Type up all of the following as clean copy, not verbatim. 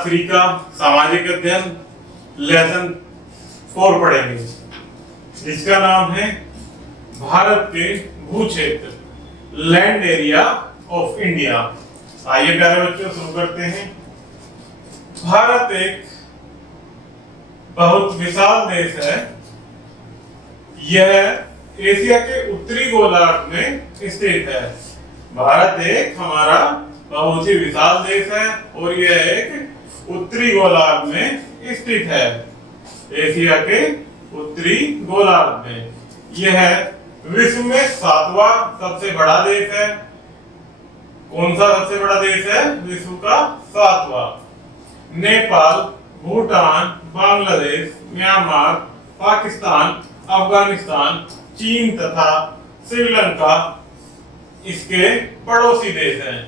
Africa सामाजिक अध्ययन lesson 4 पढ़ेंगे, जिसका नाम है भारत के भू क्षेत्र, लैंड एरिया ऑफ इंडिया। आइए प्यारे बच्चों शुरू करते हैं। भारत एक बहुत विशाल देश है। यह एशिया के उत्तरी गोलार्ध में स्थित है। भारत एक हमारा बहुत ही विशाल देश है और यह एक उत्तरी गोलार्ध में स्थित है। एशिया के उत्तरी गोलार्ध में यह विश्व में 7वां सबसे बड़ा देश है। कौन सा सबसे बड़ा देश है? विश्व का 7वां। नेपाल, भूटान, बांग्लादेश, म्यांमार, पाकिस्तान, अफगानिस्तान, चीन तथा श्रीलंका इसके पड़ोसी देश हैं।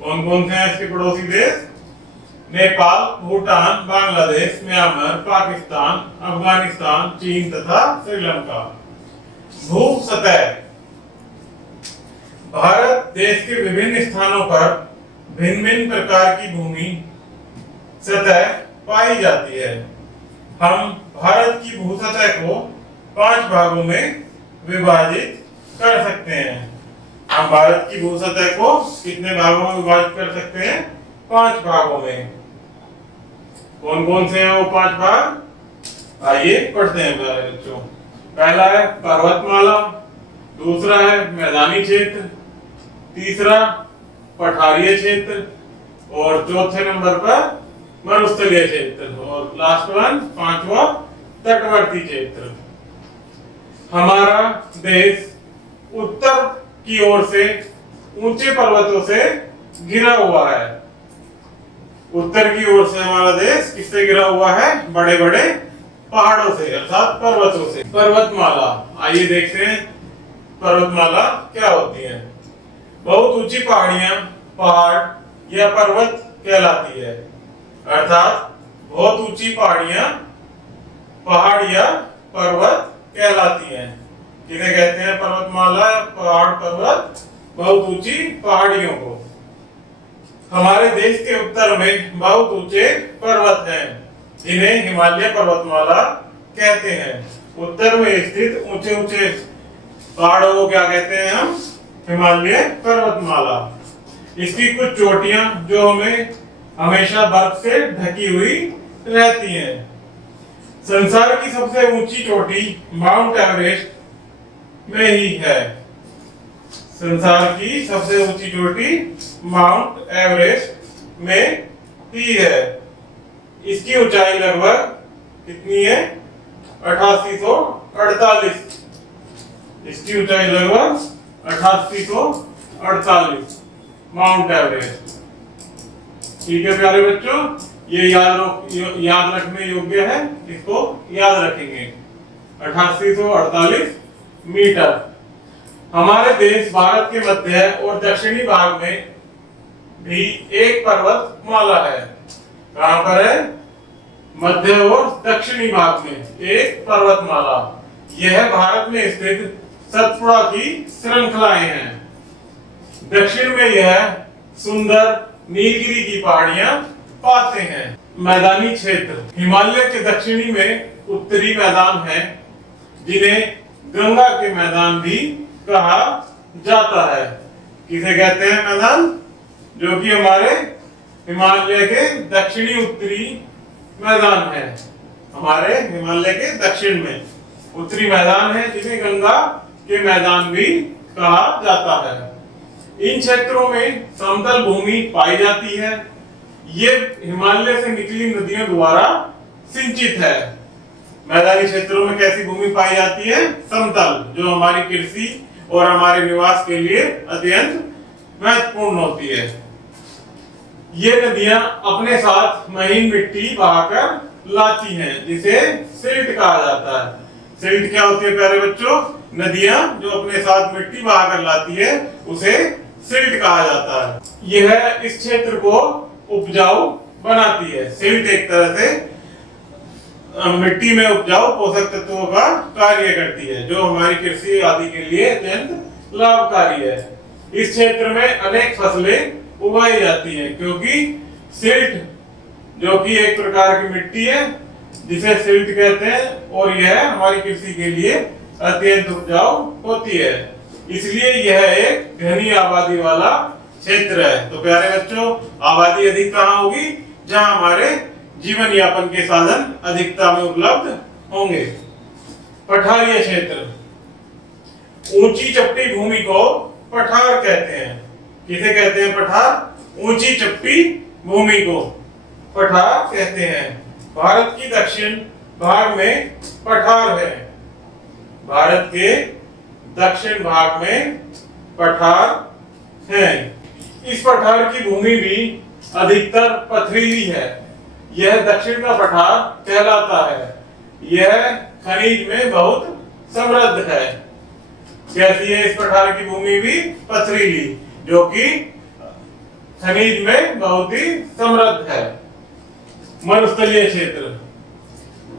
कौन कौन से हैं इसके पड़ोसी देश? नेपाल, भूटान, बांग्लादेश, म्यांमार, पाकिस्तान, अफगानिस्तान, चीन तथा श्रीलंका। भू सतह। भारत देश के विभिन्न स्थानों पर भिन्न भिन्न प्रकार की भूमि सतह पाई जाती है। हम भारत की भू सतह को 5 भागों में विभाजित कर सकते हैं। हम भारत की भू सतह को कितने भागों में विभाजित कर सकते हैं? 5 भागों में। कौन कौन से हैं वो 5 भाग? आइए पढ़ते हैं प्यारे बच्चों। पहला है पर्वतमाला, दूसरा है मैदानी क्षेत्र, तीसरा पठारीय क्षेत्र और चौथे नंबर पर मरुस्थलीय क्षेत्र और लास्ट वन 5वां तटवर्ती क्षेत्र। हमारा देश उत्तर की ओर से ऊंचे पर्वतों से घिरा हुआ है। उत्तर की ओर से हमारा देश किससे घिरा हुआ है? बड़े बड़े पहाड़ों से अर्थात पर्वतों से। पर्वतमाला, आइए देखते हैं पर्वतमाला क्या होती है। बहुत ऊंची पहाड़ियां, पहाड़ या पर्वत कहलाती है। अर्थात बहुत ऊंची पहाड़ियां, पहाड़ या पर्वत कहलाती हैं। किसे कहते हैं? पर्वतमाला, पहाड़, पर्वत, बहुत ऊंची पहाड़ियों को। हमारे देश के उत्तर में बहुत ऊंचे पर्वत हैं, जिन्हें हिमालय पर्वतमाला कहते हैं। उत्तर में स्थित ऊंचे ऊंचे पहाड़ों को क्या कहते हैं हम? हिमालय पर्वतमाला। इसकी कुछ चोटियां जो हमें हमेशा बर्फ से ढकी हुई रहती हैं। संसार की सबसे ऊंची चोटी माउंट एवरेस्ट में ही है। संसार की सबसे ऊंची चोटी माउंट एवरेस्ट में ही है। इसकी ऊंचाई लगभग कितनी है? 8848। इसकी ऊंचाई लगभग 8848 माउंट एवरेस्ट। ठीक है प्यारे बच्चों, ये याद रखने योग्य है, इसको याद रखेंगे। 8848 मीटर। हमारे देश भारत के मध्य और दक्षिणी भाग में भी एक पर्वतमाला है। कहां पर है? मध्य और दक्षिणी भाग में एक पर्वतमाला। यह भारत में स्थित सतपुड़ा की श्रृंखलाएं हैं। दक्षिण में यह सुंदर नीलगिरी की पहाड़ियां पाते हैं। मैदानी क्षेत्र। हिमालय के दक्षिणी में उत्तरी मैदान है, जिन्हें गंगा के मैदान भी कहा जाता है। किसे कहते हैं मैदान? जो कि हमारे हिमालय के दक्षिणी उत्तरी मैदान है। हमारे हिमालय के दक्षिण में उत्तरी मैदान है, जिन्हें गंगा के मैदान भी कहा जाता है। इन क्षेत्रों में समतल भूमि पाई जाती है। ये हिमालय से निकली नदियों द्वारा सिंचित है। मैदानी क्षेत्रों में कैसी भूमि पाई जाती है? समतल, जो हमारी कृषि और हमारे निवास के लिए अत्यंत महत्वपूर्ण होती है। ये नदियां अपने साथ महीन मिट्टी बहाकर लाती हैं, जिसे सिल्ट कहा जाता है। सिल्ट क्या होती है प्यारे बच्चों? नदियां जो अपने साथ मिट्टी बहाकर लाती है, उसे सिल्ट कहा जाता है। यह इस क्षेत्र को उपजाऊ बनाती है। सिल्ट एक तरह से मिट्टी में उपजाऊ पोषक तत्वों का कार्य करती है, जो हमारी कृषि आदि के लिए अत्यंत लाभकारी है। इस क्षेत्र में अनेक फसलें उगाई जाती हैं, क्योंकि सिल्ट जो कि एक प्रकार की मिट्टी है जिसे सिल्ट कहते हैं, और यह हमारी कृषि के लिए अत्यंत उपजाऊ होती है। इसलिए यह एक घनी आबादी वाला क्षेत्र है। तो प्यारे बच्चों, आबादी अधिक कहाँ होगी? जहाँ हमारे जीवन यापन के साधन अधिकता में उपलब्ध होंगे। पठारीय क्षेत्र, ऊंची चपटी भूमि को पठार कहते हैं। किसे कहते हैं? पठार। ऊंची चपटी भूमि को पठार कहते हैं। भारत की दक्षिण भाग में पठार है। भारत के दक्षिण भाग में पठार है। इस पठार की भूमि भी अधिकतर पथरीली है। यह दक्षिण का पठार कहलाता है। यह खनिज में बहुत समृद्ध है। कैसी है इस पठार की भूमि भी? पथरीली, जो कि खनिज में बहुत ही समृद्ध है। मरुस्थलीय क्षेत्र,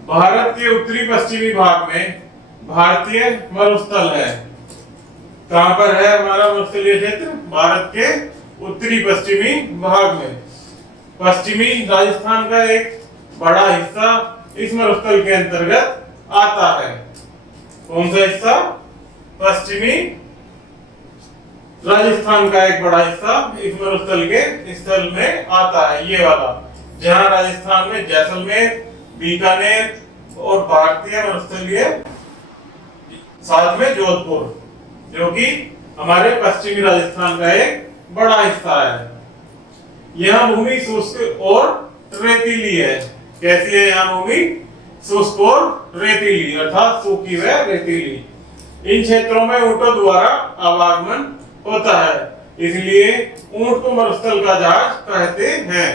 भारत के उत्तरी पश्चिमी भाग में भारतीय मरुस्थल है। कहां पर है हमारा मरुस्थलीय क्षेत्र? भारत के उत्तरी पश्चिमी भाग में। पश्चिमी राजस्थान का एक बड़ा हिस्सा इस मरुस्थल के अंतर्गत आता है। कौन सा हिस्सा? पश्चिमी राजस्थान का एक बड़ा हिस्सा इस मरुस्थल के स्थल में आता है। ये वाला, जहां राजस्थान में जैसलमेर, बीकानेर और भारतीय मरुस्थलीय, साथ में जोधपुर, जो कि हमारे पश्चिमी राजस्थान का एक बड़ा हिस्सा है। यह भूमि शुष्क और रेतीली है। कैसी है यह भूमि? शुष्क और रेतीली, अर्थात सूखी व रेतीली। इन क्षेत्रों में ऊंटों द्वारा आवागमन होता है, इसलिए ऊंट को मरुस्थल का जहाज कहते हैं।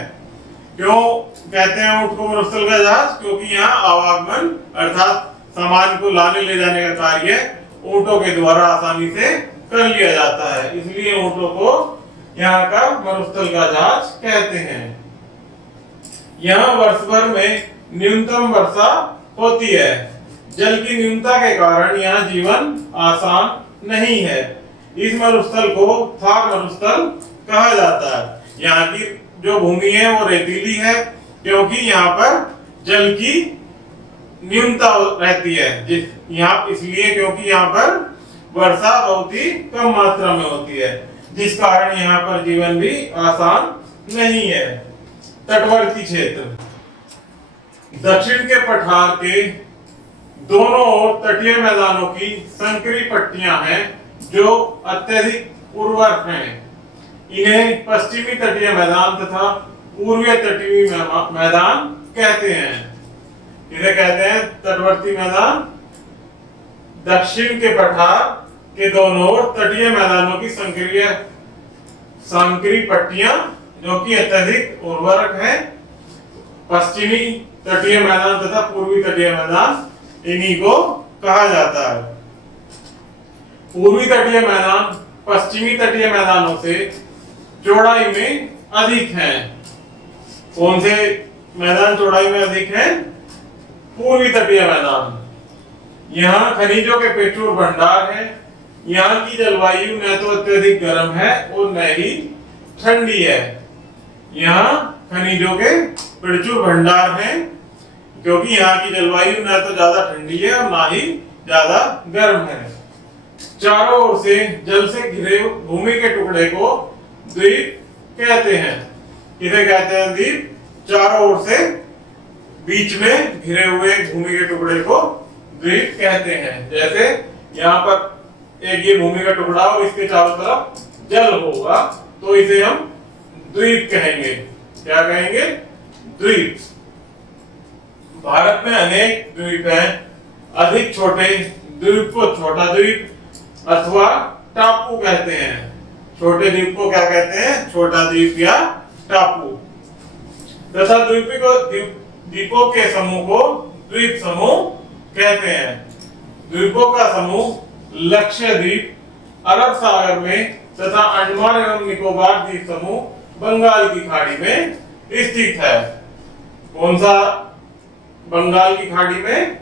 क्यों कहते हैं ऊंट को मरुस्थल का जहाज? क्योंकि यहाँ आवागमन अर्थात सामान को लाने ले जाने का कार्य ऊंटों के द्वारा आसानी से कर लिया जाता है, इसलिए ऊंटों को यहाँ का मरुस्थल का जहाज कहते हैं। यहाँ वर्ष भर में न्यूनतम वर्षा होती है। जल की न्यूनता के कारण यहाँ जीवन आसान नहीं है। इस मरुस्थल को थार मरुस्थल कहा जाता है। यहाँ की जो भूमि है वो रेतीली है, क्योंकि यहाँ पर जल की न्यूनता रहती है। यहाँ इसलिए क्योंकि यहाँ पर वर्षा बहुत ही कम मात्रा में होती है, जिस कारण यहाँ पर जीवन भी आसान नहीं है। तटवर्ती क्षेत्र, दक्षिण के पठार के दोनों ओर तटीय मैदानों की संकरी पट्टियां हैं जो अत्यधिक उर्वर हैं। इन्हें पश्चिमी तटीय मैदान तथा पूर्वीय तटीय मैदान कहते हैं। इन्हें कहते हैं तटवर्ती मैदान। दक्षिण के पठार के दोनों ओर तटीय मैदानों की संकरी पट्टियां जो कि अत्यधिक उर्वरक हैं। पश्चिमी तटीय मैदान तथा पूर्वी तटीय मैदान, इन्हीं को कहा जाता है। पूर्वी तटीय मैदान पश्चिमी तटीय मैदानों से चौड़ाई में अधिक हैं। कौन से मैदान चौड़ाई में अधिक हैं? पूर्वी तटीय मैदान। यहाँ खनिजों के प्रचुर भंडार है। यहाँ की जलवायु न तो अत्यधिक गर्म है और न ही ठंडी है। यहाँ खनिजों के प्रचुर भंडार हैं, क्योंकि यहाँ की जलवायु न तो ज्यादा ठंडी है और ना ही ज्यादा गर्म है। चारों ओर से जल से घिरे भूमि के टुकड़े को द्वीप कहते हैं। किसे कहते हैं द्वीप? चारों ओर से बीच में घिरे हुए भूमि के टुकड़े को द्वीप कहते हैं। जैसे यहाँ पर एक ये भूमि का टुकड़ा और इसके चारों तरफ जल होगा तो इसे हम द्वीप कहेंगे। क्या कहेंगे? द्वीप। भारत में अनेक द्वीप हैं। अधिक छोटे द्वीप को छोटा द्वीप अथवा टापू कहते हैं। छोटे द्वीप को क्या कहते हैं? छोटा द्वीप या टापू। तथा द्वीपों के समूह को द्वीप समूह कहते हैं। द्वीपों का समूह लक्षद्वीप अरब सागर में तथा अंडमान एवं निकोबार द्वीप समूह बंगाल की खाड़ी में स्थित है। कौन सा? बंगाल की खाड़ी में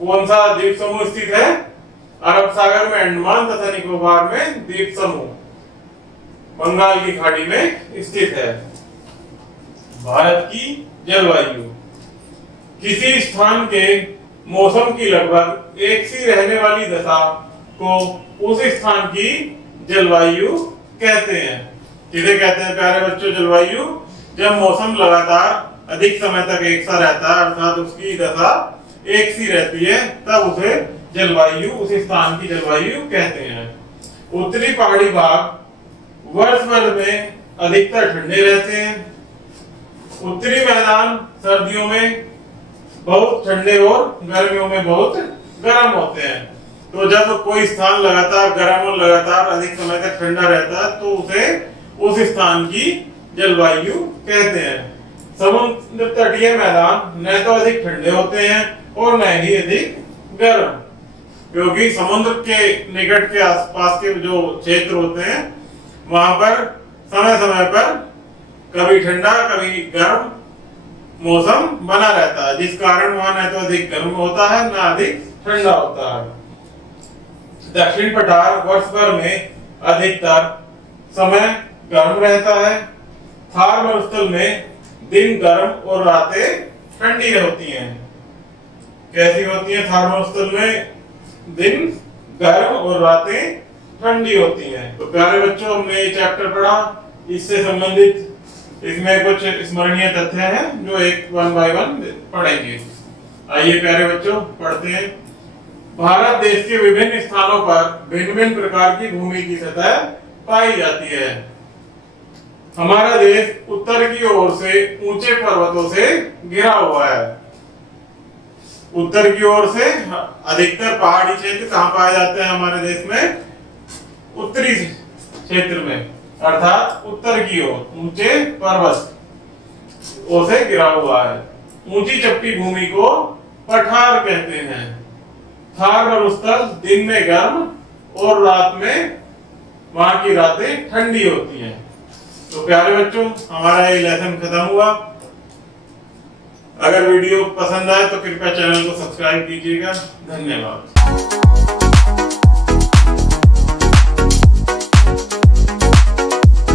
कौन सा द्वीप समूह स्थित है? अरब सागर में अंडमान तथा निकोबार में द्वीप समूह बंगाल की खाड़ी में स्थित है। भारत की जलवायु किसी स्थान के मौसम की लगभग एक सी रहने वाली दशा को उस स्थान की जलवायु कहते हैं। किसे कहते हैं प्यारे बच्चों? जलवायु। जब मौसम लगातार अधिक समय तक एक सा रहता है, अर्थात उसकी दशा एक सी रहती है, तब उसे जलवायु, उस स्थान की जलवायु कहते हैं। उत्तरी पहाड़ी भाग वर्ष भर में अधिकतर ठंडे रहते हैं। उत्तरी मैदान सर्दियों में बहुत ठंडे और गर्मियों में बहुत गर्म होते हैं। तो जब कोई स्थान लगातार गर्म और लगातार अधिक समय तक ठंडा रहता है तो उसे उस स्थान की जलवायु कहते हैं। समुद्र तटीय मैदान न तो अधिक ठंडे होते हैं और न ही अधिक गर्म, क्योंकि समुद्र के निकट के आसपास के जो क्षेत्र होते हैं वहां पर समय समय पर कभी ठंडा कभी गर्म मौसम बना रहता है, जिस कारण वहां न तो अधिक गर्म होता है न अधिक ठंडा होता है। दक्षिण पठार वर्ष भर में अधिकतर समय गर्म रहता है। थार मरुस्थल में दिन गर्म और रातें ठंडी होती हैं। कैसी होती हैं? थार मरुस्थल में दिन गर्म और रातें ठंडी होती हैं। तो प्यारे बच्चों, हमने ये चैप्टर पढ़ा, इससे संबंधित इसमें कुछ स्मरणीय तथ्य हैं जो एक वन बाय वन पढ़ेंगे। आइए प्यारे बच्चों पढ़ते हैं। भारत देश के विभिन्न स्थानों पर भिन्न भिन्न प्रकार की भूमि की सतह पाई जाती है। हमारा देश उत्तर की ओर से ऊंचे पर्वतों से घिरा हुआ है। उत्तर की ओर से अधिकतर पहाड़ी क्षेत्र कहाँ पाए जाते हैं हमारे देश में? उत्तरी क्षेत्र में, अर्थात उत्तर की ओर ऊंचे पर्वत से घिरा हुआ है। ऊंची चपटी भूमि को पठार कहते हैं। थार मरुस्थल दिन में गर्म और रात में वहां की रातें ठंडी होती हैं। तो प्यारे बच्चों, हमारा ये लेसन खत्म हुआ। अगर वीडियो पसंद आए तो कृपया चैनल को सब्सक्राइब कीजिएगा। धन्यवाद।